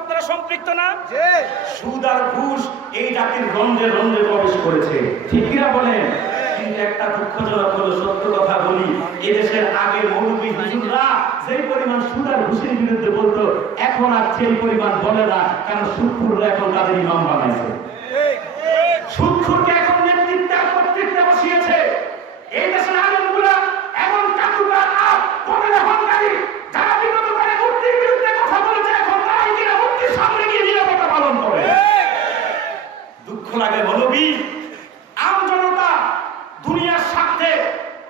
আপনারা সম্পৃক্ত না? সুদ আর ঘুষ এই জাতির রন্ধে রন্ধে প্রবেশ করেছে। ঠিক কিনা বলেন? কিন্তু একটা দুঃখজনক হলো সত্য কথা বলি এদেশের আগে মৌলবী হুজুররা যেই পরিমাণ সুদ আর ঘুষের বিরুদ্ধে বলতো এখন আর সেই পরিমাণ বলে না কারণ সুদখুররা এখন তাদের ইমাম বানাইছে। সুদখুরকে এখন নেতৃত্বে কর্তৃত্বে বসিয়েছে। এই দেশের আলমগুলা এমন চাটুকার আর কবেলে হংকারী যারা বিগত করে মূর্তির বিরুদ্ধে কথা বলেছে এখন তারাই কিনা মূর্তির সামনে গিয়ে নিরাপত্তা পালন করে দুঃখ আগে মৌলবী আম জনতা দুনিয়ার স্বার্থে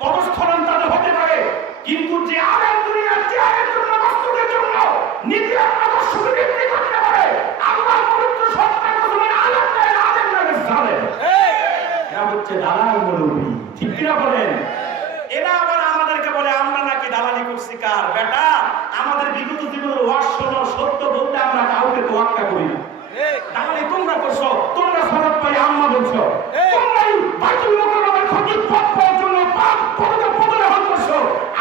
পদস্থলন তাদের হতে পারে, কিন্তু যে আলেম দুনিয়ার চেয়ারের জন্য, বস্তুদের জন্য নীতি আদর্শ বিক্রি করতে পারে আল্লাহ পবিত্র সত্তার কসমে আলেম নয় আলেম নয় জালেম এরা হচ্ছে দালাল মৌলবী ঠিক কিনা বলেন এরা আবার আমাদেরকে বলে আমরা নাকি দালালি করছি কার বেটা আমাদের বিগত জীবনের ওয়াশ শোনো সত্য বলতে আমরা কাউকে তোয়াক্কা করি না তাহলে তোমরা করছ তোমরা সরব পাই আম্মা বলছো তোমরাই বাইতুল মুকাররমের খতিব পদ পাওয়ার জন্য পাপ পদে পদে হল করছ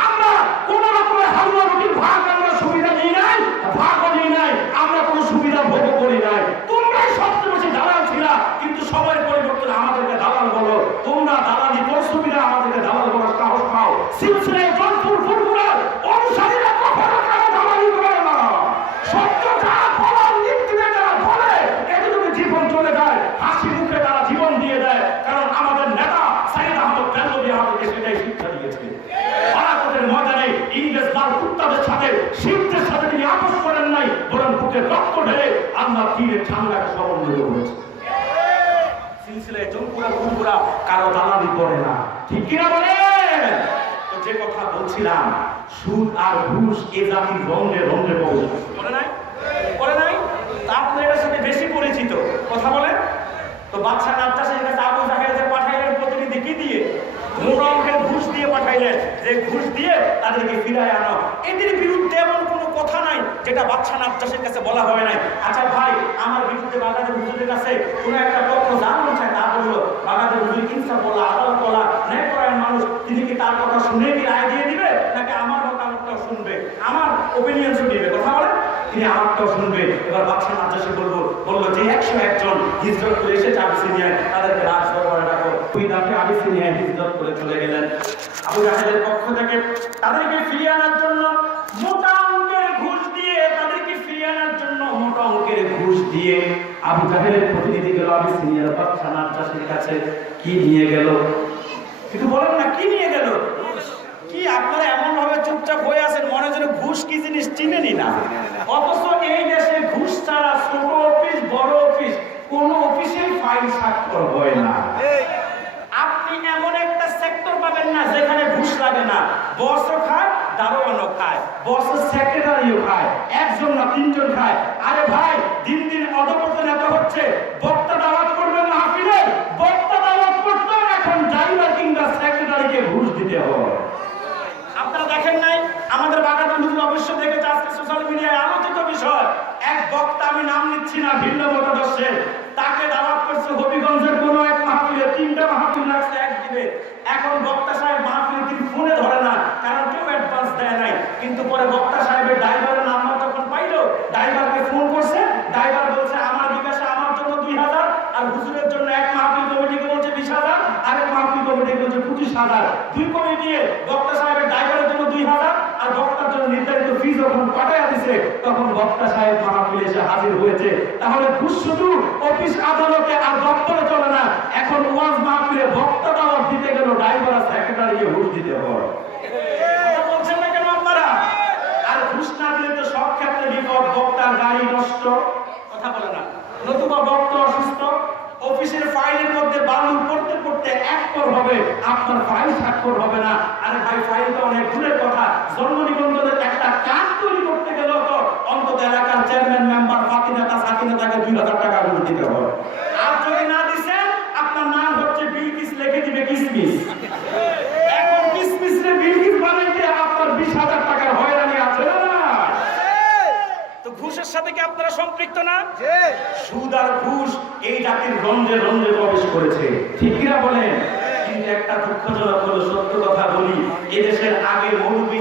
আমরা কোন রকমের হালুয়া রুটির ভাগ আমরা সুবিধা নিই নাই ভাগও নিই নাই আমরা কোনো সুবিধা ভোগ করি নাই তোমরাই সবচেয়ে বেশি দালাল ছিলা কিন্তু সময়ের পরিবর্তনে আমাদেরকে দালাল বলো তোমরা দালালি করছ বিনা আমাদেরকে দালাল বলার সাহস পাও সিলসিলায় জনপুর ফুটবলার অনুসারীরা কখনো কারও দালালি করে না সত্যটা বলার নীতিতে যারা বলে এতে যদি জীবন চলে যায় হাসি মুখে তারা জীবন দিয়ে দেয় কারণ আমাদের নেতা সাইদ আহমদ বেলবি আমাদেরকে সেটাই শিক্ষা দিয়েছে বারাকতের ময়দানে ইংরেজ লাল কুত্তাদের সাথে শিবদের সাথে তিনি আপোষ করেন নাই, বরং বুকে রক্ত ঢেলে আল্লাহ তীরের ঝান্ডাকে সমন্বয় করেছে সিলসিলায় জঙ্কুরা কুকুরা কারও দালালি করে না। ঠিক কিনা বলেন? তো যে কথা বলছিলাম, সুদ আর ঘুষ এ জাতির রঙে পড়ে করে নাই? করে নাই? সাথে বেশি পরিচিত। কথা বলেন? তো বাচ্চা নাচ্চাসের কাছে আবু জাহেল যে পাঠাইলেন প্রতিনিধি কি দিয়ে? মোটা অঙ্কের দিয়ে পাঠাইলেন, যে ঘুষ দিয়ে তাদেরকে ফিরায় আনো। এদের বিরুদ্ধে এমন কোনো কথা নাই, যেটা বাচ্চা নাচ্চাসের কাছে বলা হয় নাই। আচ্ছা ভাই, আমার বিরুদ্ধে বাগাদের হুজুরের কাছে কোনো একটা পক্ষ মন চায় তা বলল বাগাদের হুজুর ইনসাফ বলা আদালত বলা ন্যায় পরায়ণ মানুষ, তিনি কি তার কথা শুনে কি রায় দিয়ে দিবে, নাকি আমার মতামতটাও শুনবে? আমার ওপিনিয়ন শুনবে? কথা বলে তিনি আমারটাও শুনবে। এবার বাচ্চা নাচ্চাসে বলব, বলল যে একশো একজন হিজরত করে এসেছে আবিসিনিয়ায় তাদেরকে রাজ দরবারে ডাকো। ওই ডাকে আবিসিনিয়ায় হিজরত করে চলে গেলেন। আবু জাহেলের পক্ষ থেকে তাদেরকে ফিরিয়ে আনার জন্য মোটা অঙ্কের ঘুষ দিয়ে, তাদেরকে ফিরিয়ে আনার জন্য মোটা অঙ্কের ঘুষ দিয়ে আবু জাহেলের প্রতিনিধি গেল আবিসিনিয়ার বাচ্চা নাচ্চাসের কাছে কি নিয়ে গেল? কিন্তু বলেন না, কি নিয়ে গেল? কি আপনারা এমন ভাবে চুপচাপ হয়ে আছেন? মনে যেন ঘুষ কি জিনিস চিনেনি না? অথচ এই দেশে ঘুষ ছাড়া ছোট অফিস বড় অফিস কোন অফিসেই ফাইল স্বাক্ষর হয় না। আপনি এমন একটা সেক্টর পাবেন না যেখানে ঘুষ লাগে না। বসও খায় দারোয়ানও খায় বসের সেক্রেটারিও খায় একজন না তিনজন খায়। আরে ভাই দিন দিন অধপতন এত হচ্ছে। বক্তা দাওয়াত করবে মাহফিলে বক্তা দাওয়াত করতে এখন ড্রাইভার কিংবা সেক্রেটারিকে ঘুষ দিতে হয়। দেখেন নাই? আমাদের বাগানের হুজুর অবশ্য দেখেছে আজকে সোশ্যাল মিডিয়ায় আলোচিত বিষয়। এক বক্তা আমি নাম নিচ্ছি না, ভিন্ন মতাদর্শে। তাকে দাওয়াত করছে হবিগঞ্জের কোনো এক মাহফিলে। তিনটা মাহফিল রাখছে, এক দিনে। এখন বক্তা সাহেব মাহফিল তিনি ফোনে ধরে না, কারণ কেউ অ্যাডভান্স দেয় নাই। কিন্তু পরে বক্তা সাহেবের ড্রাইভারের নাম্বার যখন পাইলো ড্রাইভারকে ফোন করছে ড্রাইভার আরেক মাহফিল কমিটিকে বলছে পঁচিশ হাজার। দুই কমিটি দিয়ে বক্তা সাহেবের ড্রাইভারের জন্য দুই হাজার, আর বক্তার জন্য নির্ধারিত ফি যখন পাঠাইয়া দিছে, তখন বক্তা সাহেব মাহফিলে এসে হাজির হয়েছে। তাহলে ঘুষ শুধু অফিস আদালতে আর দপ্তরে চলে না, এখন ওয়াজ মাহফিলে বক্তা দাওয়াত দিতে গেল, ড্রাইভার আর সেক্রেটারিকে ঘুষ দিতে হয় বক্তার গাড়ি নষ্ট। কথা বলে না। নতুবা বক্তা অসুস্থ, অফিসের ফাইলের মধ্যে বালু পড়তে পড়তে এক হবে আপনার ফাইল স্বাক্ষর হবে না। আরে ভাই ফাইল তো অনেক দূরের কথা। জন্ম নিবন্ধনের একটা কাজ তৈরি করতে গেলেও তো অন্তত এলাকার চেয়ারম্যান মেম্বার ফাতিনেতা সাকিনেতাকে দুই হাজার টাকা করে দিতে হবে। আর যদি না দিচ্ছেন আপনার নাম হচ্ছে বিলকিস, লিখে দিবে কিসমিস। এখন কিসমিস রে বিলকিস বানাইতে আপনার বিশ হাজার টাকার হয়রানি আছে না তো ঘুষের সাথে কি আপনারা সম্পৃক্ত না? যে সুদ আর ঘুষ এই জাতির রন্ধ্রে রন্ধ্রে প্রবেশ করেছে। ঠিক কিনা বলেন? কিন্তু একটা দুঃখজনক হলো সত্য কথা বলি এদেশের আগে মৌলবী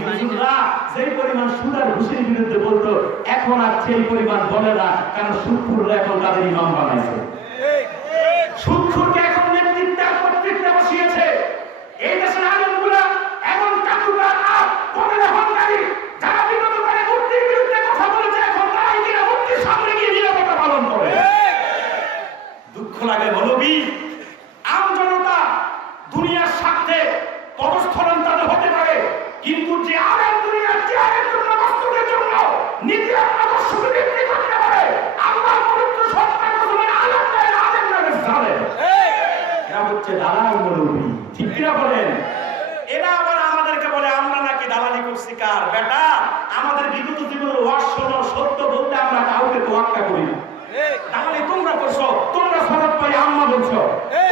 যে পরিমাণ সুদ আর ঘুষের বিরুদ্ধে বলতো এখন আর সেই পরিমাণ বলে না কারণ সুদপুররা এখন তাদের ইমাম বানাইছে এখন নেতৃত্বে আর কর্তৃত্বে বসিয়েছে এই দেশের আলমগুলা এমন কাকুকার আর কমের হংকারী যারা বিগত করে মূর্তির বিরুদ্ধে কথা বলেছে এখন তারাই কিনা মূর্তির সামনে গিয়ে নিরাপত্তা পালন করে দুঃখ লাগে মৌলবী আম জনতা দুনিয়ার স্বার্থে পদস্থলন তাদের হতে পারে কিন্তু যে আলেম দুনিয়ার চেয়ারের জন্য বস্তুদের জন্য নীতি আদর্শ বিক্রি করতে পারে আল্লাহ পবিত্র সত্তার কসমে আলেম নয় আলেম নয় জালেম এরা হচ্ছে দালাল মৌলবী ঠিক কিনা বলেন এরা আবার আমাদেরকে বলে আমরা নাকি দালালি করছি কার বেটা আমাদের বিগত জীবনের ওয়াশ শোনো সত্য বলতে আমরা কাউকে তোয়াক্কা করি না তাহলে তোমরা করছ তোমরা সরব পাই আম্মা বলছো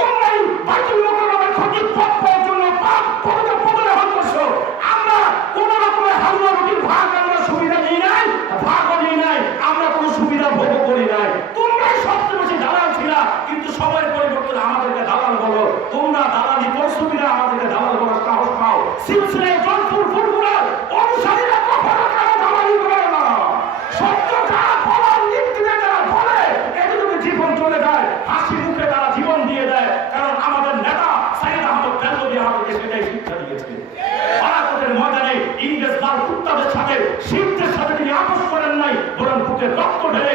তোমরাই বাইতুল মুকাররমের খতিব পদ পাওয়ার জন্য পাপ পদে পদে হন করছ আমরা কোন রকমের হালুয়া রুটির ভাগ আমরা সুবিধা নিই নাই ভাগও নিই নাই আমরা কোনো সুবিধা ভোগ করি নাই তোমরাই সবচেয়ে বেশি দালাল ছিলা কিন্তু সময়ের পরিবর্তনে আমাদেরকে দালাল বলো তোমরা দালালি করছ কিনা আমাদেরকে দালাল বলার সাহস পাও সিলসিলায় জয়পুর ফুটবলার অনুসারীরা কখনো কারও দালালি করে না সত্যটা বলার নীতিতে যারা বলে এতটুকু জীবন চলে যায় হাসি মুখে তারা জীবন দিয়ে দেয় কারণ আমাদের নেতা সাইদ আহমদ বেলবি আমাদেরকে সেটাই শিক্ষা দিয়েছে বারাকতের ময়দানে ইংরেজ লাল কুত্তাদের সাথে শিখদের সাথে তিনি আপোষ করেন নাই বরং বুকে রক্ত ঢেলে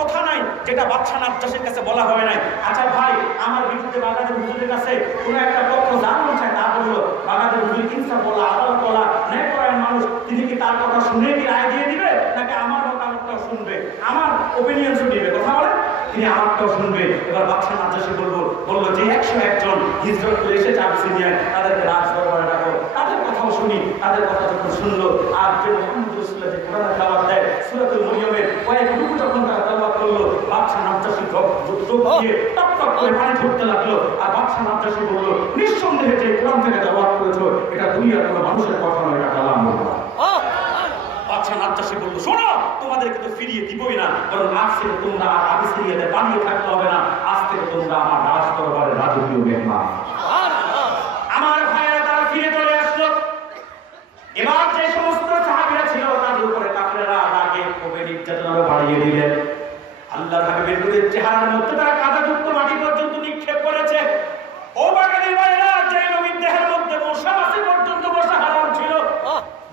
কথা নাই, যেটা বাচ্চা নাচ্চাসের কাছে বলা হয় নাই। আচ্ছা ভাই, আমার বিরুদ্ধে বাগানের হুজুরের কাছে কোনো একটা পক্ষ জানতে চায় তা বলল বাগানের হুজুর ইনসাফ বলা আদালত বলা ন্যায় করার মানুষ, তিনি কি তার কথা শুনে কি রায় দিয়ে দিবে, নাকি আমার মতামতটাও শুনবে? আমার ওপিনিয়ন শুনবে কথা বলে তিনি আমারটাও শুনবে। এবার বাচ্চা নাচাসে বলব, বলল যে একশো একজন হিজরত এসে চাপ সিনিয়র তাদেরকে রাজ দরবারে ডাকো। তাদের কথাও শুনি, তাদের কথা যখন শুনলো আর যে মোহাম্মদ রসুল্লাহ যে কোরআন খাবার দেয়, সুরাতুল মরিয়মের কয়েক রুকু যখন তারা তালাবাদ করল বাচ্চা নাচাসি চোখ দিয়ে টপ টপ করে পানি ছুটতে লাগল আর বাচ্চা নাচাসি বলল নিঃসন্দেহে যে কোরআন থেকে দাওয়াত করেছ এটা দুনিয়ার কোনো মানুষের কথা নয় এটা কালাম বাচ্চা নাচ্চাসে বলল শোনো তোমাদেরকে তো ফিরিয়ে দিবই না কারণ আজ থেকে তোমরা আর আদি সিরিয়াতে পালিয়ে থাকতে হবে না আজ থেকে তোমরা আমার রাজ দরবারে রাজকীয় মেহমান। আমার ভাইয়েরা তারা ফিরে চলে আসলো। এবার যে সমস্ত সাহাবীরা ছিল তাদের উপরে কাফেররা রাগে ক্ষোভে নির্যাতন আরও বাড়িয়ে দিলেন। আল্লাহর হাবিবের চেহারার মধ্যে তারা কাদাযুক্ত মাটি পর্যন্ত নিক্ষেপ করেছে ও বাগানের বাইরা যে নবীর দেহের মধ্যে মশা মাছি পর্যন্ত বসা হারাম ছিল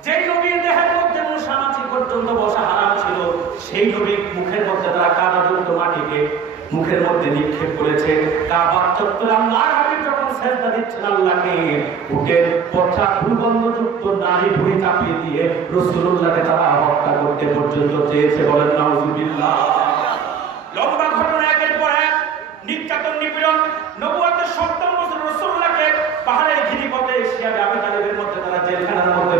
যেই নবীর দেহের মধ্যে মশা মাছি পর্যন্ত বসা হারাম ছিল সেই নবীর মুখের মধ্যে তারা কাদাযুক্ত মাটিকে মুখের মধ্যে নিক্ষেপ করেছে। কাবার চত্বরে যখন সেজদা দিচ্ছেন আল্লাহকে পচা দুর্গন্ধযুক্ত নারী ভুঁড়ি চাপিয়ে দিয়ে তারা হত্যা করতে পর্যন্ত চেয়েছে বলেন, নাউজুবিল্লাহ। নির্যাতন, নিপীড়ন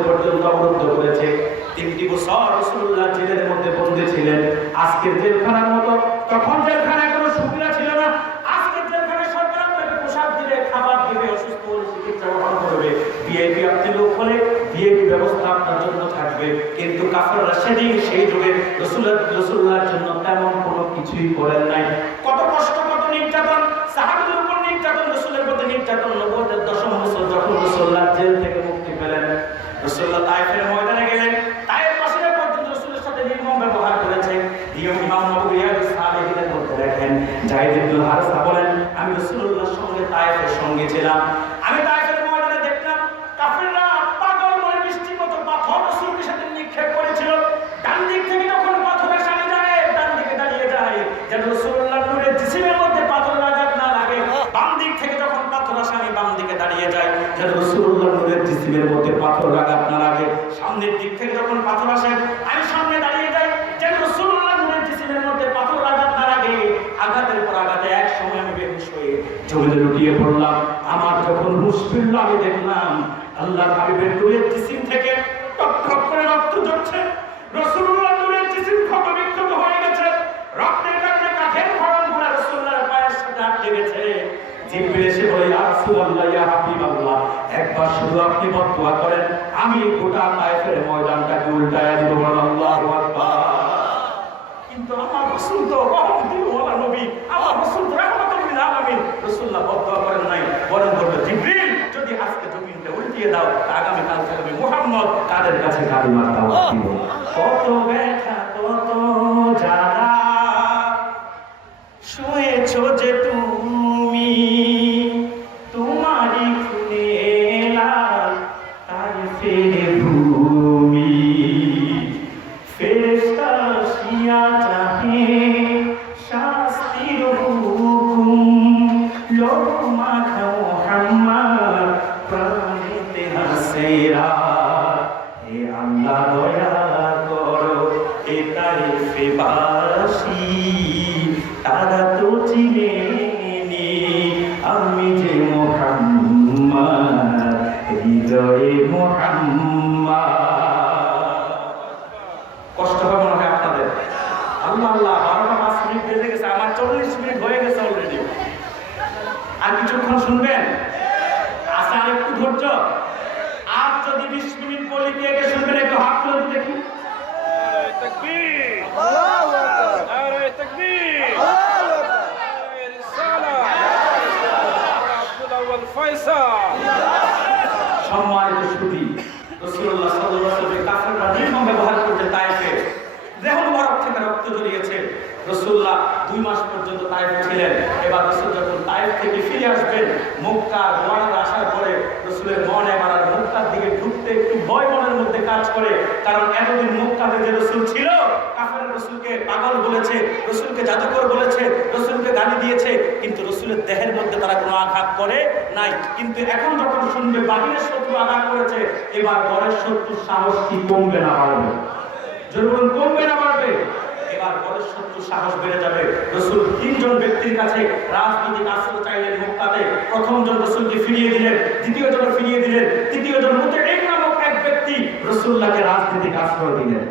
পর্যন্ত অবরুদ্ধ করেছে। তিনটি বছর রসুল্লাহ জেলের মধ্যে বন্দী ছিলেন আজকের জেলখানার মতো। তখন জেলখানায় কোনো সুবিধা ছিল না। আজকের জেলখানায় সরকার আপনাকে পোশাক দিবে, খাবার দিবে, অসুস্থ হলে চিকিৎসা গ্রহণ করবে। ভিআইপি আপনি লোক হলে ভিআইপি ব্যবস্থা আপনার জন্য থাকবে। কিন্তু কাফেররা সেদিন, সেই যুগে রসুল্লাহ রসুল্লাহর জন্য তেমন কোনো কিছুই করেন নাই। কত কষ্ট, কত নির্যাতন। সাহাবিদের উপর নির্যাতন, রসুলের প্রতি নির্যাতন। নবুয়তের দশম বছর যখন রসুল্লাহ জেল থেকে মুক্তি পেলেন, রসুল্লাহ তাইফের ময়দানে গেলেন তাইফ মাসিরা পর্যন্ত রসুলের সাথে নির্মম ব্যবহার করেছে দিয়ম ইমাম নবী রিয়াদুস সালেহিনের মধ্যে দেখেন জাহিদ ইবনুল হারিসা বলেন, আমি রসুল্লাহর সঙ্গে তাইফের সঙ্গে ছিলাম। আমি তাইফের ময়দানে দেখলাম কাফিররা পাগল মনে বৃষ্টির মতো পাথর রসুলের সাথে নিক্ষেপ করেছিল। ডান দিক থেকে যখন পাথরের সামনে যায়, ডান দিকে দাঁড়িয়ে যায়, যেন রসুল্লাহ নূরের জিসিমের মধ্যে পাথর লাগাত না লাগে। বাম দিক থেকে যখন পাথর আসে, আমি বাম দিকে দাঁড়িয়ে যাই, যেন রসুল্লাহ নূরের জিসিমের মধ্যে পাথর লাগাত না লাগে। সামনের দিক থেকে যখন পাথর আসে, আমি আঘাতের পর আঘাতে এক সময় আমি বেহুশ হয়ে জমিতে লুটিয়ে পড়লাম। আমার যখন হুশ আমি দেখলাম আল্লাহ হাবিবের নূরের জিসিম থেকে করে রক্ত ঝরছে। রাসূলুল্লাহ নূরের জিসিম ক্ষত বিক্ষত হয়ে গেছে। রক্তের কারণে কাঠের রাসূলুল্লাহর পায়ের সাথে আটকে গেছে। এসে বলে, ইয়া একবার শুধু আপনি করেন, আমি গোটা তায়েফের ময়দানটাকে উল্টায়া দিব আল্লাহু আকবার। কিন্তু আমার রাসূল তো রহমতুল্লাহ নবী, আমার রসুল রহমতুল্লিল রাহমাতুল লিল আলামিন। রাসূলুল্লাহ বদদুয়া করেন নাই বরং বলল জিব্রিল। যদি আজকে জমিনটা উল্টিয়ে দাও, তা আগামী কাল থেকে মুহাম্মদ তাদের কাছে কালিমার দাওয়াত দিব। কত ব্যথা, কত আর কিছুক্ষণ শুনবেন? আচ্ছা আর একটু ধৈর্য। আর যদি বিশ মিনিট বলি দিয়ে শুনবেন? একটু হাত তুলে দেখি। ব্যবহার থেকে রসুল্লাহ দুই মাস পর্যন্ত তাইফে ছিলেন। এবার রসুল যখন তাইফ থেকে ফিরে আসবেন মুক্কা দোয়ারে আসার পরে রসুলের মন এবার আর মুক্কার দিকে ঢুকতে একটু ভয় মনের মধ্যে কাজ করে। কারণ এতদিন মুক্কাতে যে রসুল ছিল, কাফের রসুলকে পাগল বলেছে, রসুলকে জাদুকর বলেছে, রসুলকে গালি দিয়েছে, কিন্তু রসুলের দেহের মধ্যে তারা কোনো আঘাত করে নাই। কিন্তু এখন যখন শুনবে বাহিরের শত্রু আঘাত করেছে, এবার ঘরের শত্রুর সাহস কি কমবে না বাড়বে? জরুর কমবে না বাড়বে? এবার ঘরের শত্রু সাহস বেড়ে যাবে। রসুল তিনজন ব্যক্তির কাছে রাজনৈতিক আশ্রয় চাইলেন মক্কাতে। প্রথম রসুলকে ফিরিয়ে দিলেন দ্বিতীয় জন ফিরিয়ে দিলেন তৃতীয় জন মুতে এক নামক এক ব্যক্তি রসুল্লাহকে রাজনৈতিক আশ্রয় দিলেন।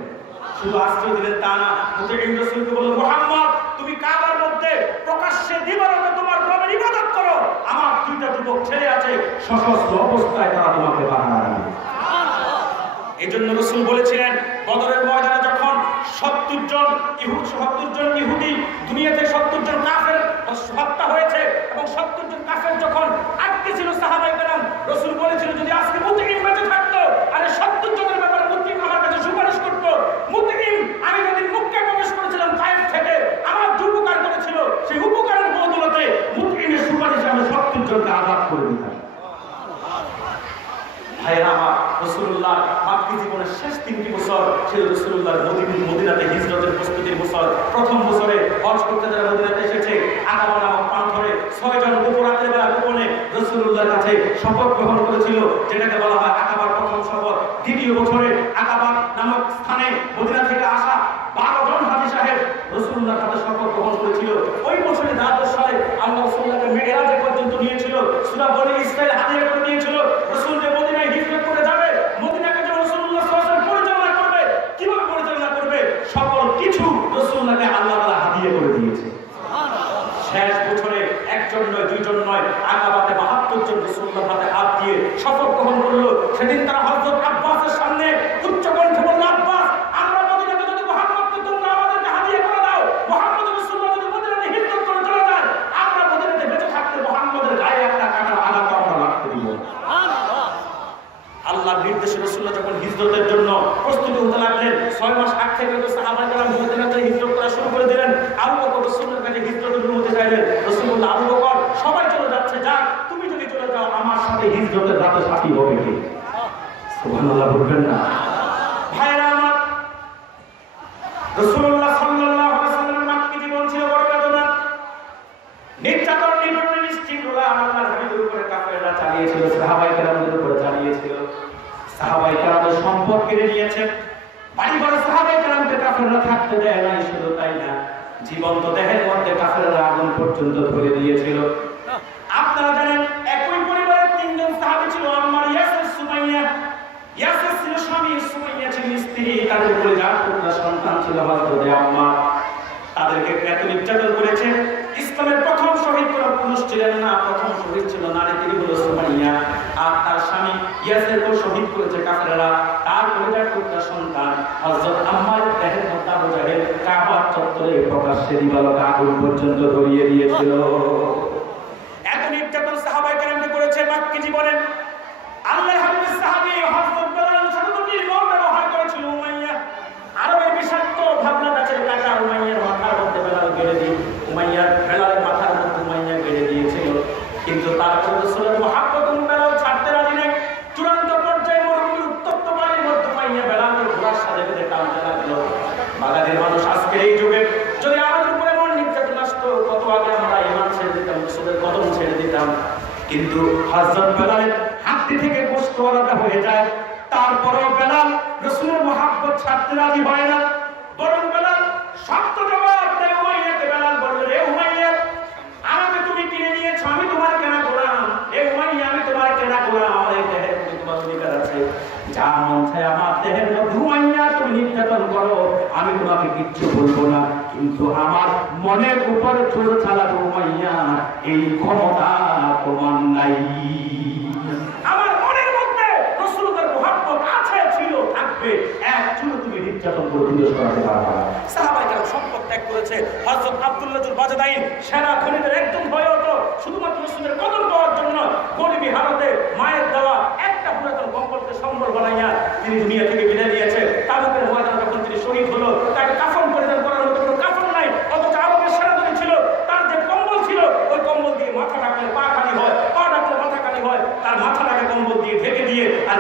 শুধু আশ্রয় দিলেন তা না মুতাকিম রাসূলকে বলল মুহাম্মদ, তুমি কাবার মধ্যে প্রকাশ্যে দিবারত তোমার প্রভুর ইবাদত করো। আমার দুইটা যুবক ছেলে আছে, সশস্ত্র অবস্থায় তারা তোমাকে পাহারা দিবে। এজন্য রসুল বলেছিলেন, বদরের ময়দানে সত্তর জন দুনিয়াতে সত্তর জন কাফের হত্যা হয়েছে এবং সত্তর জন কাফের যখন আটকে ছিল সাহাবাই কেরাম বলেছিল, যদি আজকে মুতিকিম থাকতো আরে সত্তর জনের ব্যাপারে মুতিকিম আমার কাছে সুপারিশ করতো। মুতিকিম আমি যদি মুখকে প্রবেশ করেছিলাম তাইফ আমার যে উপকার করেছিল, সেই উপকারের বদলতে মুতিকিমের সুপারিশে আমি সত্তর জনকে আঘাত করে ভাইয়েরা আমার রসুল্লাহ মাতৃ জীবনের শেষ তিনটি বছর ছিল রসুল্লাহর মদিনী মদিনাতে হিজরতের প্রস্তুতির বছর। প্রথম বছরে হজ করতে যারা মদিনাতে এসেছে আকাবা নামক পাথরে ছয়জন উপরাতের বেলা গোপনে রসুল্লাহর কাছে শপথ গ্রহণ করেছিল, যেটাকে বলা হয় আকাবার প্রথম শপথ। দ্বিতীয় বছরে আকাবার নামক স্থানে মদিনা থেকে আসা বারো জন হাজি সাহেব রসুল্লাহর সাথে শপথ গ্রহণ করেছিল। ওই বছরে দ্বাদশ সালে আল্লাহ রসুল্লাহকে মেয়েরাজে পর্যন্ত নিয়েছিল, সুরা বনি ইসরায়েল করে নিয়েছিল, রসুল যে মদিনায় হিজরত করে যাবে মদিনাকে যে রসুল্লাহ সাল্লাল্লাহু পরিচালনা করবে কীভাবে পরিচালনা করবে সকল কিছু রসুল্লাহকে আল্লাহ তাআলা হাদিয়া করে দিয়েছে শেষ বছরে একজন নয় নয় বাহাত্তর জন রসুল্লাহ হাতে হাত দিয়ে শপথ গ্রহণ করল। সেদিন তারা হযরত আব্বাসের সামনে উচ্চ কণ্ঠে বলল আব্বাস আমরা মদিনাতে যদি মুহাম্মদকে তোমরা আমাদেরকে হাদিয়া করে দাও মুহাম্মদ রাসূলুল্লাহ যদি মদিনাতে হিজরত করে চলে যায় আমরা মদিনাতে বেঁচে থাকতে মুহাম্মদের গায়ে একটা কাটার আঘাত আমরা লাগতে দিব আল্লাহর নির্দেশে রাসূলুল্লাহ যখন হিজরতের জন্য প্রস্তুতি হতে লাগলেন ছয় মাস আগ থেকে তো সাহাবায়ে কেরাম মদিনাতে হিজরত করা শুরু করে দিলেন আবু বকর রাসূলের কাছে হিজরতের অনুমতি চাইলেন রাসূলুল্লাহ আবু বকর সবাই চলে যাচ্ছে যাক তুমি যদি চলে যাও আমার সাথে হিজরতের রাতে সাথী হবে কে সুবহানাল্লাহ বলবেন না। বড় তাই না পর্যন্ত ধরে দিয়েছিল। আপনারা জানেন একই পরিবারের তিনজন সাহাবী ছিল আম্মার ইয়াসির সুমাইয়া একটা সন্তান ছিল হযরত আম্মার তাদেরকে এত নির্যাতন করেছে, ইসলামের প্রথম শহীদ কোন পুরুষ ছিলেন না, প্রথম শহীদ ছিল নারী, তিনি হলো সুমাইয়া। আর তার স্বামী ইয়াসেরকেও শহীদ করেছে কাফেররা। তার পরিবার করতে সন্তান হযরত আম্মার দেহের আবু জাহেল কাবার চত্বরে প্রকাশ্যে দিবালক আগুন পর্যন্ত ধরিয়ে দিয়েছিল। এত নির্যাতন সাহাবায়ে কেরামকে করেছে মাক্কি জীবনে আল্লাহ হাবিবের সাহাবী হযরত বেলাল সাথে তো নির্মম ব্যবহার করেছিল উমাইয়া আরবের বিষাক্ত ভাবনা গাছের কাটা উমাইয়ার মাথার মধ্যে বেলাল গেড়ে দিয়ে উমাইয়ার বেলালের মাথার মধ্যে উমাইয়া গেড়ে দিয়েছিল কিন্তু তারপর রাসূলের মহাব্বত বেলাল ছাড়তে রাজি নেই চূড়ান্ত পর্যায়ে মরুভূমির উত্তপ্ত পানির মধ্যে উমাইয়া বেলালকে ঘোড়ার সাথে বেঁধে টানতে লাগল বাগানের মানুষ আজকের এই যুগে যদি আমাদের উপরে এমন নির্যাতন আসতো কত আগে আমরা ইমান ছেড়ে দিতাম রসুলের কদম ছেড়ে দিতাম কিন্তু হযরত বেলালের হাতটি থেকে আলাদা হয়ে যায়। তারপরেও বেলাল রসুলের মহাব্বত ছাড়তে রাজি হয় না। বরং বেলাল শক্ত জবাব দেয়, উমাইয়াকে বেলাল বলল রে উমাইয়া, আমাকে তুমি কিনে নিয়েছো, আমি তোমার কেনা গোলাম। এ উমাইয়া, আমি তোমার কেনা গোলাম। আমার এই দেহের তোমার অধিকার আছে। যা মন চায় আমার দেহের মধ্যে, উমাইয়া, তুমি নির্যাতন করো। আমি তোমাকে কিচ্ছু বলব না। কিন্তু আমার মনের উপরে চোর চালাবো উমাইয়া এই ক্ষমতা তোমার নাই। আমার মনের মধ্যে আছে, ছিল, থাকবে। এক তুমি নির্যাতন করে করাতে সাহাবাই সম্পদ ত্যাগ করেছে। আব্দুল্লাহ জুল খনিদের একদম ভয় হতো শুধুমাত্র রসুলের কদর পাওয়ার জন্য গরিবী হারতে মায়ের দেওয়া একটা পুরাতন সম্বল বানাইয়া তিনি দুনিয়া থেকে বিদায় নিয়েছে। তাবুকের ময়দানে যখন তিনি শহীদ হলো, তাকে কাফন পরিধান করার মতো কোনো কাফন নাই অথচ আরবের সেনাদলি ছিল তার যে কম্বল ছিল ওই কম্বল দিয়ে মাথা ডাকলে পা খালি হয় পা ডাকলে মাথা খালি হয় তার মাথাটাকে কম্বল দিয়ে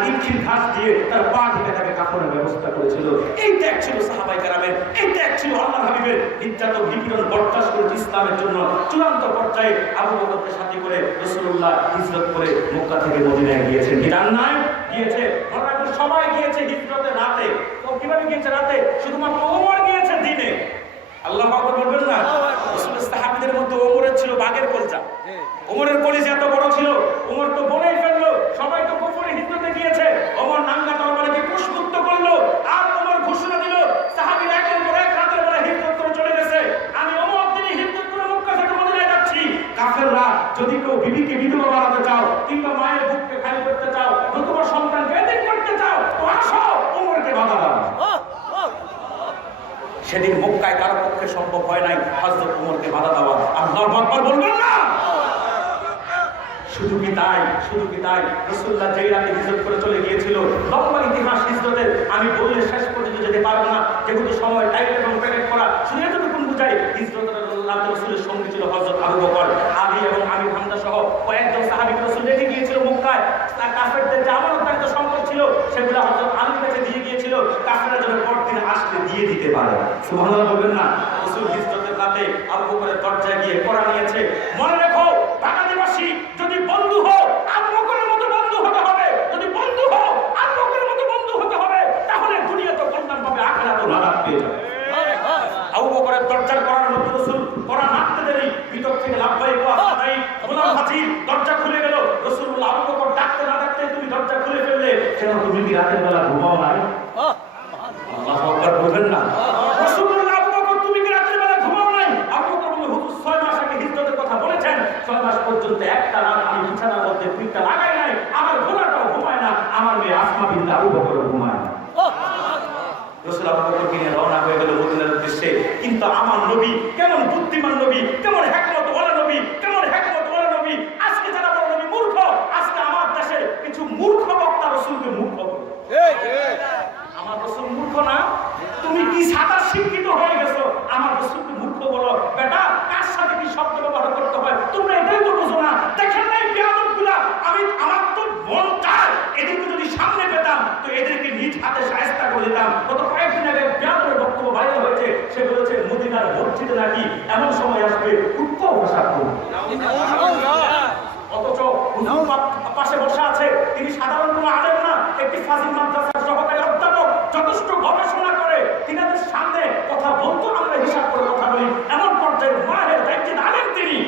ইঞ্চির ঘাস দিয়ে তার পা ঢেকে তাকে কাপড়ের ব্যবস্থা করেছিল। এই ত্যাগ ছিল সাহাবাই কারামের এই ত্যাগ ছিল আল্লাহ হাবিবের। নির্যাতন নিপীড়ন বরদাস্ত করেছে ইসলামের জন্য। চূড়ান্ত পর্যায়ে আবু বকরকে সাথে করে রসুল্লাহ হিজরত করে মক্কা থেকে মদিনায় গিয়েছেন। কি রান নাই গিয়েছে সবাই গিয়েছে হিজরতের রাতে। তো কীভাবে গিয়েছে রাতে? শুধুমাত্র ওমর গিয়েছে দিনে। আল্লাহ আকবর বলবেন না? সাহাবীদের মধ্যে ওমরের ছিল বাঘের কলজা। ওমরের কলিজা এত বড় ছিল। ওমর তো বলেই ফেলল। সবাই তো কুফরে হিজরতে গিয়েছে ওমর নাঙ্গা তরবারিকে কুশমুক্ত করল আর ওমর ঘোষণা দিল সাহাবীরা একের পর এক রাতের বেলা হিজরত করে চলে গেছে আমি ওমর তিনি হিজরত করে মক্কা থেকে মদিনায় যাচ্ছি কাফেররা যদি কেউ বিবিকে বিধবা বানাতে চাও কিংবা মায়ের বুককে খালি করতে চাও নতুবা সন্তানকে এদিক করতে চাও তো আসো ওমরকে বাধা দাও সেদিন মক্কায় কারও পক্ষে সম্ভব হয় নাই। হযরত ওমরকে বাধা দেওয়া। আল্লাহু আকবার বলবেন না! শুধু কি তাই? শুধু কি তাই? রাসূলুল্লাহ যেই রাতে হিজরত করে চলে গিয়েছিল লম্বা ইতিহাস হিজরতের, আমি বললে শেষ পর্যন্ত যেতে পারব না। যেহেতু সময় টাইম এবং প্যাকেট করা। শুনে যতটুকুন বুঝাই হিজরতের আল্লাহ রাসূলের সঙ্গী ছিল হযরত আবু বকর আলী এবং আমি হামজা সহ কয়েকজন সাহাবী রাসূল রেখে গিয়েছিল মক্কায়। তার কাফেরদের যে আমানতদারিত সম্পদ ছিল, সেগুলো হযরত আলীর কাছে দিয়ে গিয়েছিল। কাফেররা যেন পরদিন আসলে দিয়ে দিতে পারে। সুবহানাল্লাহ বলবেন না রাসূল হিজরতের রাতে আবু বকরের পড়া নিয়েছে মনে রেখো বাগানেবাসী যদি বন্ধু হও আবু মতো বন্ধু হতে হবে। যদি বন্ধু হও আবু মতো বন্ধু হতে হবে। তাহলে দুনিয়া তো কল্যাণ পাবে আখেরা তো নাজাত পেয়ে যাবে। আবু বকরের দরজার করার মতো রসুল, করা নাড়তে দেরি ভিতর থেকে লাভবাই নাই। গোলাম হাজির, দরজা খুলে গেল। রসুল্লাহ আবু বকর ডাকতে না ডাকতে তুমি দরজা খুলে ফেললে। কেন তুমি কি রাতের বেলা ঘুমাও নাই আল্লাহু আকবার বলবেন না রাসূলুল্লাহ আবু বকর তুমি কি রাতের বেলা ঘুমাও নাই আবু বকর বলে হুজুর 6 মাস আগে হিজরতের কথা বলেছেন 6 মাস পর্যন্ত একটা রাত আমি বিছানার মধ্যে পিঠটা লাগাই নাই আমার ঘোড়াটাও ঘুমায় না আমার মেয়ে আসমা বিনতে আবু বকর ঘুমায় না রসুল আবু বকরকে নিয়ে রওনা হয়ে গেল মদিনার উদ্দেশ্যে কিন্তু আমার নবী কেমন বুদ্ধিমান নবী কেমন হ্যাকমত ওয়ালা নবী কেমন হ্যাকমত ওয়ালা নবী আজকে যারা বড় নবী মূর্খ আজকে আমার দেশের কিছু মূর্খ বক্তা রসুলকে মূর্খ বলে আমার রসুল মূর্খ না তুমি সাঁতার শিক্ষিত হয়ে গেছো। আমার রসুলকে মূর্খ বলো। বেটা, কার সাথে কি শব্দ ব্যবহার করতে হয়? তোমরা এটাই তো বুঝো না। দেখেন নাই বিয়াদবগুলা। আমি, আমার তো মন চায়। এদেরকে যদি সামনে পেতাম, তো এদেরকে নিজ হাতে সাহেস্তা করে দিতাম। গত কয়েকদিন আগে বিয়াদবের বক্তব্য ভাইরাল হয়েছে। সে বলেছে, মদিনার মসজিদে নাকি এমন সময় আসবে উত্তর ভাষা অথচ পাশে বসে আছে। তিনি সাধারণ কোনো আলেম না, একটি ফাজিল মাদ্রাসার বলতো আমরা হিসাব করে কথা বলি। এমন পর্যায়ে মায়ের দায়িত্ব আলেন তিনি।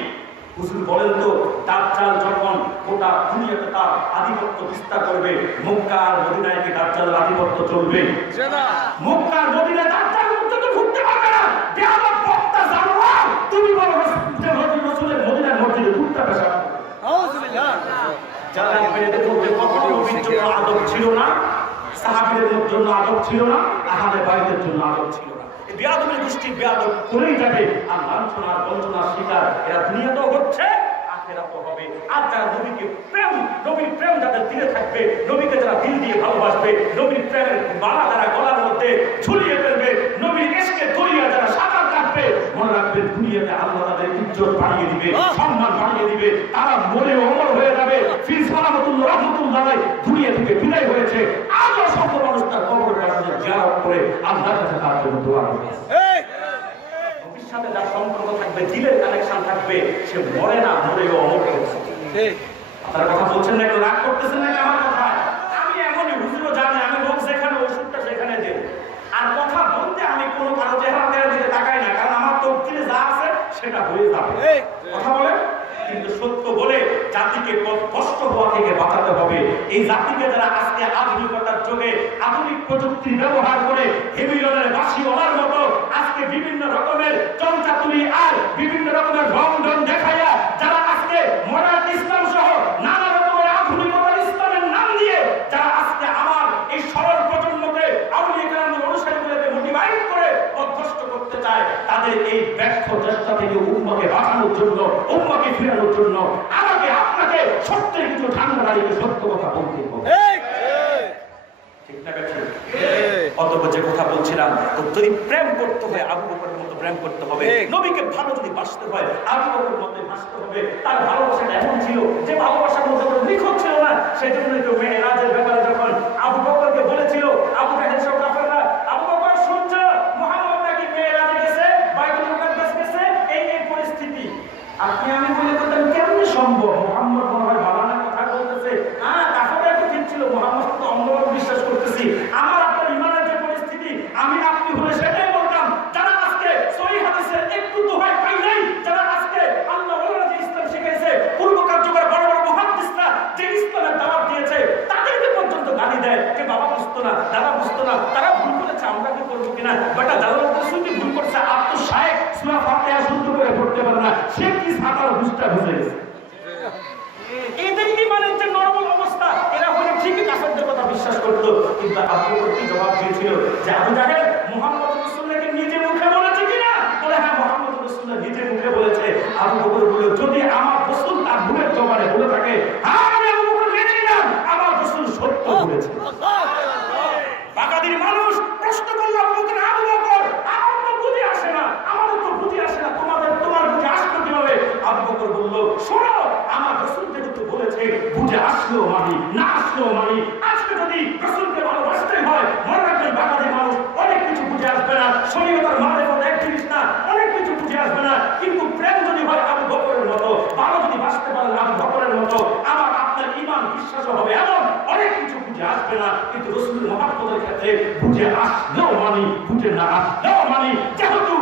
হুজুর বলেন তো দাজ্জাল যখন গোটা দুনিয়াতে তার আধিপত্য বিস্তার করবে মক্কা আর মদিনায় কি দাজ্জালের আধিপত্য চলবে? মদিনায় দাজ্জাল মুক্ত তো ঢুকতে পারবে না। বেয়াদব বক্তা জানোয়ার তুমি বলো রাসূলের মদিনার মসজিদে পেশা যারা মেয়েদের মধ্যে কখনো জন্য আদব ছিল না সাহাবীদের জন্য আদব ছিল না আহারে বাইদের জন্য আদব ছিল না। বেয়াদবের গোষ্ঠী, বেয়াদব করেই যাবে। আর লাঞ্ছনার বঞ্চনার শিকার এরা দুনিয়াতেও হচ্ছে, আখেরাতেও হবে। আর যারা নবীকে প্রেম, নবীর প্রেম যাদের দিলে থাকবে, নবীকে যারা দিল দিয়ে ভালোবাসবে, নবীর প্রেমের মালা যারা গলার মধ্যে ঝুলিয়ে ফেলবে, নবীর এসকে সাঁতার কাটবে, মনে রাখবে দুনিয়াতে আল্লাহ ইজ্জত বাড়িয়ে দিবে সম্মান বাড়িয়ে দিবে তারা মরে অমর হয়ে যাবে। ফির সালামতুল্লাহ রহমতুল্লাহ দুনিয়া থেকে বিদায় হয়েছে। আজ অসংখ্য মানুষ তার কবরের কাছে জিয়ারত করে আল্লাহর কাছে তার জন্য দোয়া করে সাথে যার সম্পর্ক থাকবে দিলের কানেকশন থাকবে সে মরে না মরে অমর হয়ে আপনারা কথা বলছেন না একটু রাগ করতেছেন নাকি আমার কথা আমি এমনই হুজুরও জানে আমি লোক যেখানে ওষুধটা সেখানে দেব আর কথা বলতে আমি কোনো কারও চেহারা তেরা দিকে তাকাই না কারণ আমার তকদিরে যা আছে সেটা হয়ে যাবে এই কথা বলে কিন্তু সত্য বলে জাতিকে কষ্ট হওয়া থেকে বাঁচাতে হবে। এই জাতিকে যারা আজকে আধুনিকতার যুগে আধুনিক প্রযুক্তির ব্যবহার করে হেমিলনের বাসি ওনার মতো আজকে বিভিন্ন রকমের চমচাতুরি আর বিভিন্ন রকমের রং দেখাইয়া যারা আজকে ইসলাম সহ নানা রকমের আধুনিকতার ইসলামের নাম দিয়ে যারা আজকে আমার এই সরল প্রজন্মকে অনুসারীগুলোকে মোটিভাইট করে করতে চায়, তাদের এই ব্যর্থ চেষ্টা থেকে উম্মাকে বাঁচানোর জন্য, উম্মাকে ফিরানোর জন্য আপনাকে সত্যের কিছু ঠান্ডা দাঁড়িয়ে সত্য কথা বলতে অতঃপর যে কথা বলছিলাম যদি প্রেম করতে হয় আবু বকরের মতো প্রেম করতে হবে। নবীকে ভালো যদি বাসতে হয় আবু বকরের মতো বাসতে হবে। তার ভালোবাসাটা এমন ছিল যে ভালোবাসার মধ্যে কোনো নিখুঁত ছিল না। সেই জন্যই তো মেয়ে রাজের ব্যাপারে যখন আবু বকরকে বলেছিল আবু জাহেল সব কাফেররা আবু বকর শুনছ মুহাম্মদ নাকি মেয়ে রাজে গেছে বাইতুল মুকাদ্দাস গেছে এই এই পরিস্থিতি আপনি আমি বলে করতাম কেমনে সম্ভব মোহাম্মদ মনে হয় বাবানের কথা বলতেছে হ্যাঁ কাফেররা তো ঠিক ছিল মোহাম্মদ তো অন্ধভাবে বিশ্বাস করতেছি আমার আপনার ইমানের যে পরিস্থিতি আমি আপনি হলে সেটাই বলতাম যারা আজকে সহি হাদিসের একটু দোহাই পাইলেই যারা আজকে আল্লাহ ওরা যে ইসলাম শিখাইছে পূর্ব কার্যকর বড় বড় মহাদিসরা যে ইসলামের দাওয়াত দিয়েছে তাদেরকে পর্যন্ত গালি দেয় যে বাবা বুঝতো না দাদা বুঝতো না তারা ভুল করেছে আমরা কি করব কিনা বেটা দাদা শুনতে ভুল করছে আত্ম সাহেব সুরা ফাতিহা শুদ্ধ করে পড়তে পারে না সে কি সাঁতার বুঝটা বুঝে গেছে এদের ইমানের যে নরমাল অবস্থা এরা হলে ঠিকই কাফেরদের কথা বিশ্বাস করতো কিন্তু আবু বকর জবাব দিয়েছিল যে আবু জাহেল মুহাম্মদ রাসূলুল্লাহকে নিজে মুখে বলেছে কিনা বলে হ্যাঁ মুহাম্মদ রাসূলুল্লাহ নিজে মুখে বলেছে আবু বকর বলে যদি আমার রাসূল তার মুখের জবানে বলে থাকে হ্যাঁ আমি আবু বকর মেনে নিলাম আমার রাসূল সত্য বলেছে বাগাদির মানুষ প্রশ্ন করল আবু বকর আবু বকর আমার তো বুঝে আসে না আমারও তো বুঝে আসে না তোমাদের তোমার বুঝে আসলো কীভাবে আবু বকর বলল শোনো আমার রাসূল যেহেতু বলেছে বুঝে আসলেও মানি না আসলেও মানি আজকে যদি রাসূলকে ভালোবাসতে হয় মনে রাখবেন বাগাদির মানুষ অনেক কিছু বুঝে আসবে না শরীয়তার মানে মতো এক জিনিস না অনেক কিছু বুঝে আসবে না কিন্তু প্রেম যদি হয় আবু বকরের মতো ভালো যদি বাঁচতে পারেন আবু বকরের মতো আমার আপনার ইমান বিশ্বাস হবে। এমন অনেক কিছু বুঝে আসবে না, কিন্তু রসুলের মহাত্মদের ক্ষেত্রে বুঝে আসলেও মানি, বুঝে না আসলেও মানি। যেহেতু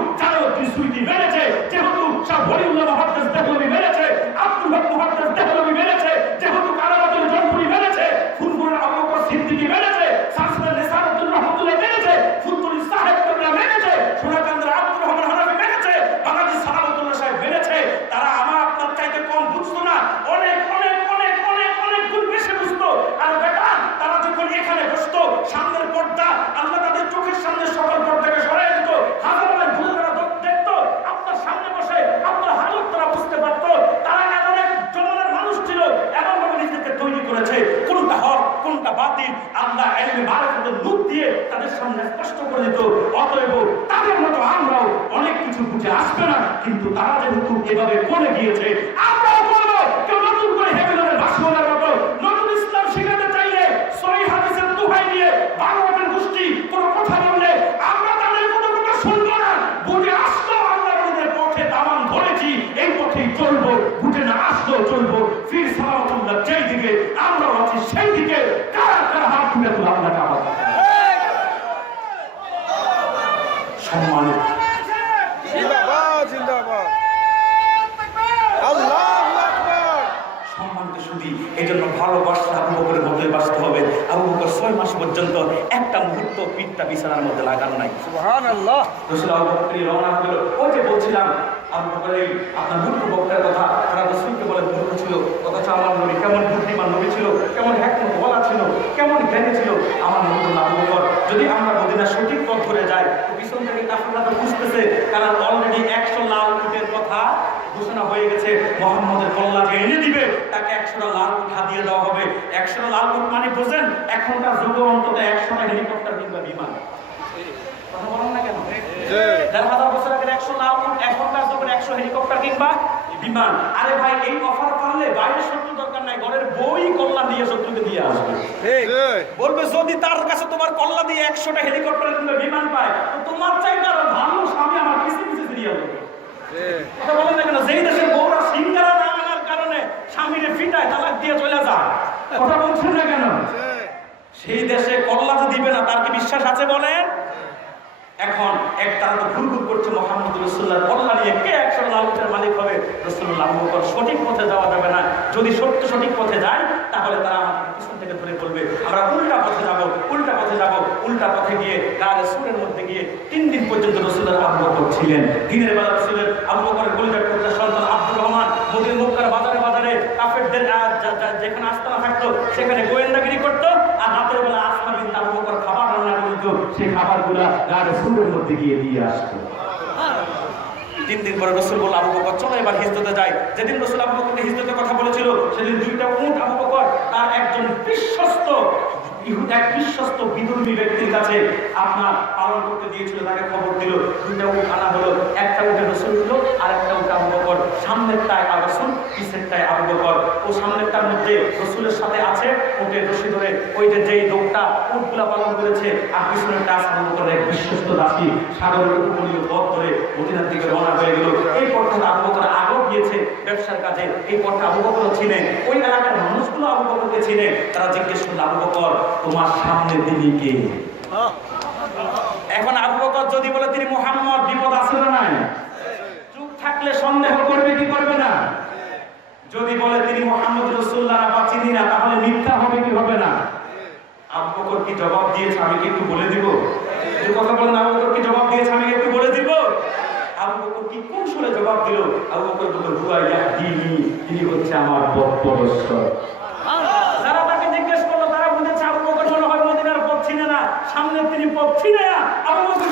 তুই সুইদি মেরেছে যেহেতু শাহ ভলিউল্লাহ মহাদ্দেস দেহলভি মেরেছে আব্দুল হক মহাদ্দেস দেহলভি মেরেছে যেহেতু কারাবাদুল জনপুরি মেরেছে ফুলপুরের আবু বকর সিদ্দিকী মেরেছে সাসনের নিসারউদ্দিন রহমতুল্লাহ মেরেছে ফুলতুলি সাহেব কবিরা মেরেছে সোনাকান্দের আব্দুর রহমান হানাফি মেরেছে বাঙালি সালামতুল্লাহ সাহেব মেরেছে তারা আমার আপনার চাইতে কম বুঝতো না অনেক অনেক অনেক অনেক অনেক গুণ বেশি বুঝতো আর বেটা তারা যখন এখানে বসতো সামনের পর্দা আল্লাহ তাদের চোখের সামনে সকল পর্দাকে সরাই দিত হাজার মাইল দূরে তারা দো- দেখতো আপনার সামনে বসে আপনার হালত তারা বুঝতে পারতো তারা এমন এক জমানার মানুষ ছিল এমন ভাবে নিজেদেরকে তৈরি করেছে কোনটা হক কোনটা বাতিল আল্লাহ এলমে মারফতের মুখ দিয়ে তাদের সামনে স্পষ্ট করে দিত অতএব তাদের মতো আমরাও অনেক কিছু বুঝে আসবে না কিন্তু তারা এভাবে করে গিয়েছে আমরাও করব কেউ নতুন করে হেবেলের ভাষণের মতো নতুন ইসলাম শিখাতে চাইলে সহি হাদিসের দোহাই দিয়ে ভাগবতের গোষ্ঠী কোনো কথা বললে আমরা তাদের কোনো কথা শুনব না বুঝে আসলেও আল্লাহ নবীদের পথে দামান ধরেছি এই পথেই চলবো বুঝে না আসলেও চলবো ফির সালামতুল্লাহ যেই দিকে আমরাও আছি সেই দিকে কারা কারা হাত তুলে তুলে আপনাকে আবার সম্মানিত জিন্দাবাদ জিন্দাবাদ আল্লাহ পিঠটা বিছানার মধ্যে লাগান নাই। রওনা হলো ওই যে বলছিলাম আপনার মূর্খ বক্তার কথা তারা রসুলকে বলে মূর্খ ছিল অথচ আমার নবী কেমন বুদ্ধিমান নবী ছিল কেমন হ্যাকমত বলা ছিল কেমন জ্ঞানী ছিল আমার নবী আবু যদি আমরা মদিনা সঠিক পথ ধরে যাই তো পিছন থেকে কাফেররা তো বুঝতেছে কারণ অলরেডি একশো লাল উটের কথা ঘোষণা হয়ে গেছে মোহাম্মদের কল্লা যে এনে দিবে তাকে একশোটা লাল উট মানে বোঝেন এখনকার যুগ অন্তত একশোটা হেলিকপ্টার কিংবা বিমান। কথা বলেন না কেন? দেড় হাজার বছর আগের একশো লাভ এখনকার যুগের একশো হেলিকপ্টার কিংবা বিমান। আরে ভাই এই অফার পারলে বাইরের শত্রু দরকার নাই ঘরের বই কল্লা দিয়ে শত্রুকে দিয়ে আসবে। বলবে যদি তার কাছে তোমার কল্লা দিয়ে একশোটা হেলিকপ্টার কিংবা বিমান পায় তো তোমার চাইতে আরও ভালো স্বামী আমার পিছিয়ে পিছিয়ে দেবে কথা বলেন না কেন? যেই দেশের বউরা সিঙ্গারা না আনার কারণে স্বামীরে ফিটায় তালাক দিয়ে চলে যায়। কথা বলছেন না কেন? সেই দেশে কল্লা তো দিবে না, তার কি বিশ্বাস আছে বলেন? এখন এক তারা তো ভুল করছে মোহাম্মদ রসুল্লাহ। কল্লা নিয়ে কে একশো লালুটের মালিক হবে? রসুল্লাহ বকর সঠিক পথে যাওয়া যাবে না। যদি সত্য সঠিক পথে যায়, তাহলে তারা আমাদের পিছন থেকে ধরে বলবে, আমরা উল্টা পথে যাব, উল্টা পথে যাব। উল্টা পথে গিয়ে গাড়ে সুরের মধ্যে গিয়ে তিন দিন পর্যন্ত রসুল্লাহ আবু বকর ছিলেন। দিনের বেলা রসুলের আবু বকরের পুত্র সন্তান আব্দুর রহমান মোদিন মুক্তার বাজারে বাজারে কাফেরদের আহ, যা- যা- যেখানে আস্তানা থাকতো সেখানে গোয়েন্দাগিরি করতো, আর রাতের বেলা আসমা বিন আবু বকর খাবার রান্না করতো, সেই খাবারগুলা গাড়ে সুরের মধ্যে গিয়ে দিয়ে আসতো। তিন দিন পরে রসুল বলল, আবু বকর, চলো এবার হিজরতে যাই। যেদিন রসুল আবু বকরকে হিজরতের কথা বলেছিল, সেদিন দুইটা উট আবু বকর, তার একজন বিশ্বস্ত এক বিশ্বস্ত বিদুর্মী ব্যক্তির কাছে আপনার পালন করতে দিয়েছিল, তাকে খবর দিল। দুইটা উট আনা হলো, একটা উঠে রসুল দিল আর একটা উঠ আবু বকর সামনেরটায় আর রসুল পিছেরটায় আবু বকর ও সামনেরটার মধ্যে রসুলের সাথে আছে উঠে রশি ধরে। ওই যে যেই লোকটা উটগুলা পালন করেছে আর পিছনেরটা আছে আবু বকরের এক বিশ্বস্ত দাসী সাগরের উপকূলীয় পথ ধরে মদিনার দিকে রওনা হয়ে গেল। এই পথটা আবু বকর আগেও গিয়েছে ব্যবসার কাজে। এই পথটা আবু বকর ছিলেন। ওই এলাকার মানুষগুলো আবু বকরকে ছিলেন তারা জিজ্ঞেস করল আবু বকর তোমার সামনে তিনি কে? এখন আবু বকর যদি বলে তিনি মোহাম্মদ বিপদ থাকলে সন্দেহ করবে, কি করবে না? যদি বলে তিনি মোহাম্মদ রসুল্লাহ বা চিনি না, তাহলে মিথ্যা হবে কি হবে না? আবুবকর কি জবাব দিয়েছে, আমি কি একটু বলে দিব? যে কথা বলেন আবুবকর কি জবাব দিয়েছে, আমি একটু বলে দিব? আবুবকর কি কোন জবাব দিল? আবুবকর বলল, হুয়া ইয়াহদিনি তিনি হচ্ছে আমার পথ পরশ্বর যারা তাকে জিজ্ঞেস করল, তারা বুঝেছে আবুবকর মনে হয় মদিনার পথ ছিনে না, সামনে তিনি পথ ছিনে না। আবুবকর